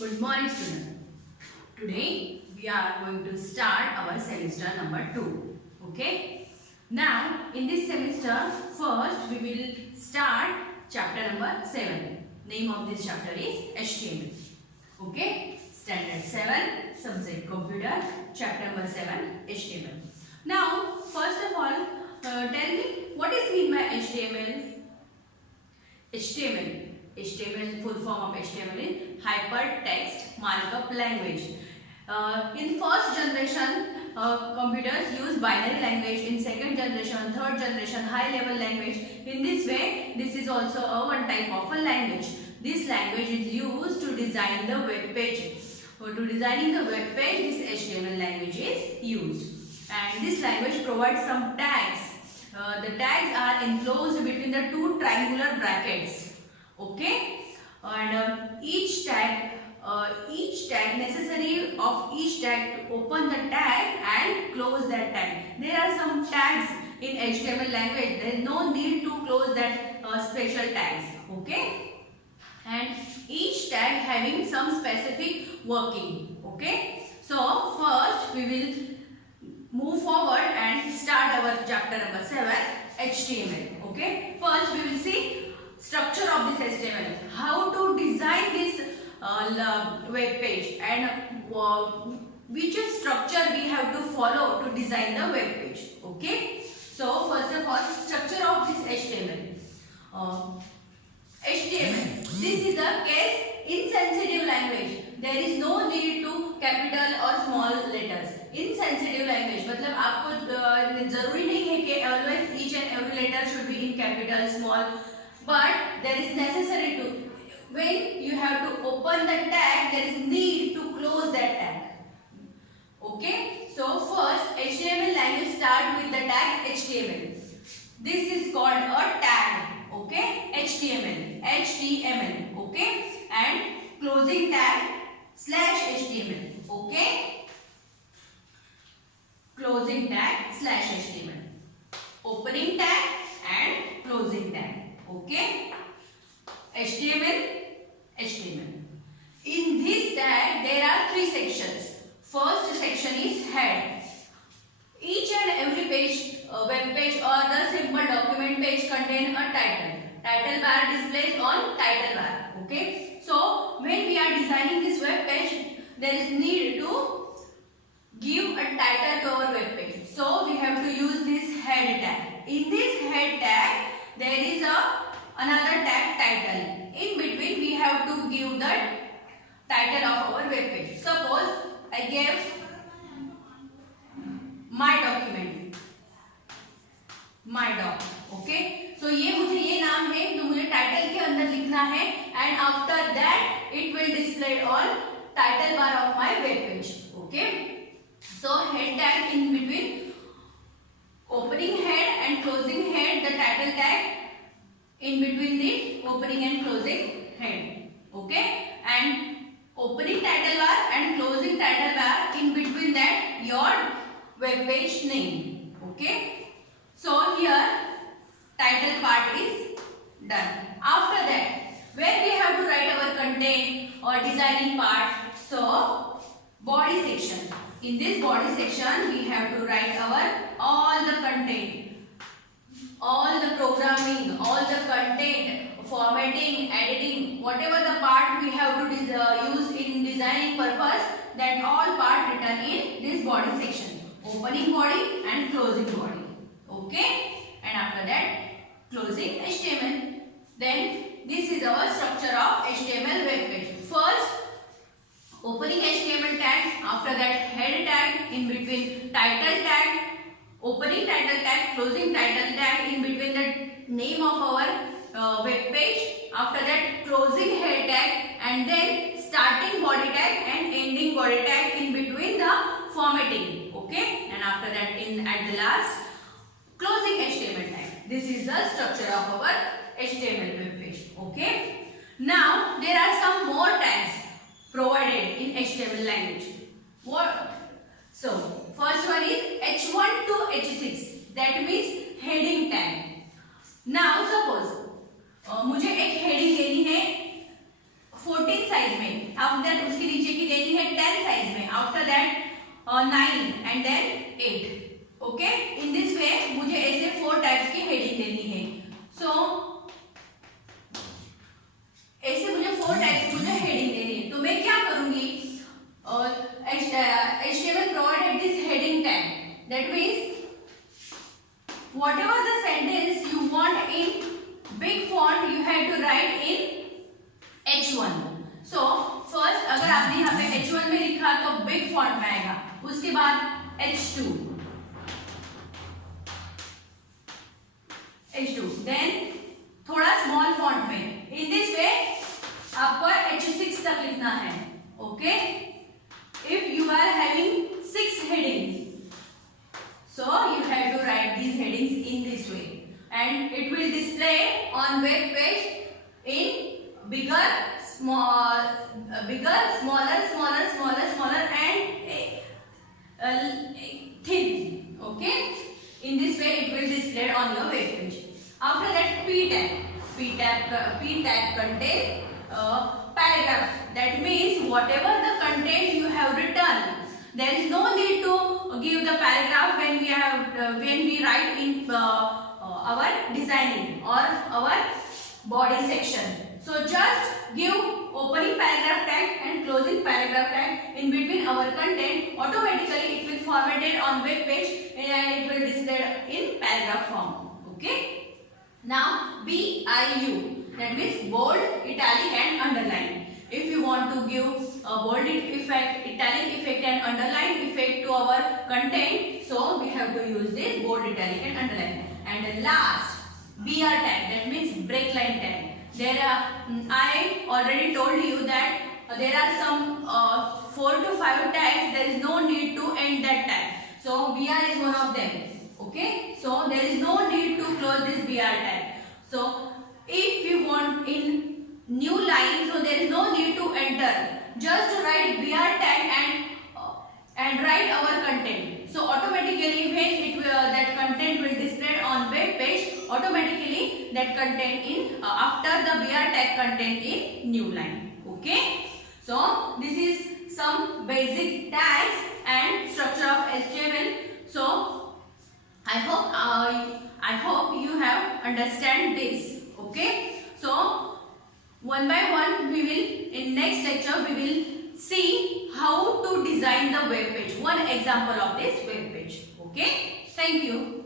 Good morning, students. Today we are going to start our semester number 2. Okay. Now in this semester, first we will start chapter number 7. Name of this chapter is HTML. Okay. Standard 7, subject computer, chapter number 7, HTML. Now first of all, tell me what is mean by HTML? HTML full form of HTML is Hypertext Markup Language. In first generation, computers use binary language. In second generation, third generation, high level language. In this way, this is also a one type of a language. This language is used to design the web page. To designing the web page, this HTML language is used. And this language provides some tags. The tags are enclosed between the two triangular brackets. Okay, and each tag necessary of each tag to open the tag and close that tag. There are some tags in HTML language. There is no need to close that special tags. Okay, and each tag having some specific working. Okay, so first we will move forward and start our chapter number 7, HTML. Okay, first we will see structure of this HTML, how to design this web page, and which structure we have to follow to design the web page. Okay, so first of all, structure of this HTML. HTML, this is a case insensitive language. There is no need to capital or small letters. Insensitive language मतलब आपको जरूरी नहीं है कि always each and every letter should be in capital, small, but there is necessary to, when you have to open the tag, there is need to close that tag. Okay, so first HTML language start with the tag HTML. This is called a tag. Okay, HTML. Okay, and closing tag /HTML. Okay, closing tag /HTML. Opening tag and closing tag. Okay, HTML. In this tag there are three sections. First section is head. Each and every page, web page or the simple document page contain a title. Title bar displays on title bar. Okay, so when we are designing this web page, there is need to give a title to our web page. So we have to use this head tag. In this head tag, there is another tag title. In between, we have to give the title of our web page. Suppose I gave my document, my doc. Okay, so ये मुझे ये नाम है, तो मुझे title के अंदर लिखना है, and after that it will display on title bar of my web page. Okay, so head tag in between, opening head and closing head, the title tag in between the opening and closing head. Okay, and opening title bar and closing title bar, in between that your web page name. Okay, so here title part is done. After that, where we have to write our content or designing part, so body section. In this body section, we have to write our all the content, all the programming, all the content, formatting, editing, whatever the part we have to use in designing purpose, that all part written in this body section. Opening body and closing body. Okay, and after that closing HTML. Then this is our structure of HTML web page. First, opening HTML tag, after that head tag, in between title tag, opening title tag, closing title tag, in between the name of our web page, after that closing head tag, and then starting body tag and ending body tag, in between the formatting. Okay, and after that at the last closing HTML tag. This is the structure of our HTML web page. Okay, now there are some more tags provided in HTML language. What? So first one is H1 to H6, that means heading tag. Now suppose मुझे एक heading लेनी है 14 size में, after that 9 and then 8. Okay, in this way मुझे ऐसे 4 types की heading देनी है. सो ऐसे मुझे 4 टाइप्स की मुझे हेडिंग देनी है. तो मैं क्या करूंगी, HTML provided this heading tag. That means whatever the sentence you want in big font you have to write in H1. So first अगर आपने यहाँ पे H1 में लिखा तो big font में आएगा. उसके बाद H2, then थोड़ा small font में. In this way आपको H6 तक लिखना है. Okay? If you are having 6 headings, so you have to write these headings in this way, and it will display on web page in bigger, small, bigger, smaller, smaller, smaller, smaller, and thin. Okay? In this way, it will display on your web page. After that, P tag contain paragraph. That means whatever the content you have written, there is no need to give the paragraph when we write in our designing or our body section. So just give opening paragraph tag and closing paragraph tag in between our content. Automatically it will formatted on web page and it will display in paragraph form. Okay. Now BIU, that means bold, italic and underline. If you want to give a bold effect, italic effect and underline effect to our content, so we have to use this bold, italic and underline. And last, BR tag, that means break line tag. There are, I already told you that there are some 4 to 5 tags. There is no need to end that tag. So BR is one of them. Okay, so there is no need to close this BR tag. So if you want in new line, so there is no need to enter. Just write BR tag and write our content. So automatically when that content will display on web page, automatically that content in after the BR tag content in new line. Okay. So this is some basic tags and structure of HTML. So I hope you have understand this. Okay. So one by one we will in next lecture we will see how to design the web page. One example of this web page. Okay. Thank you.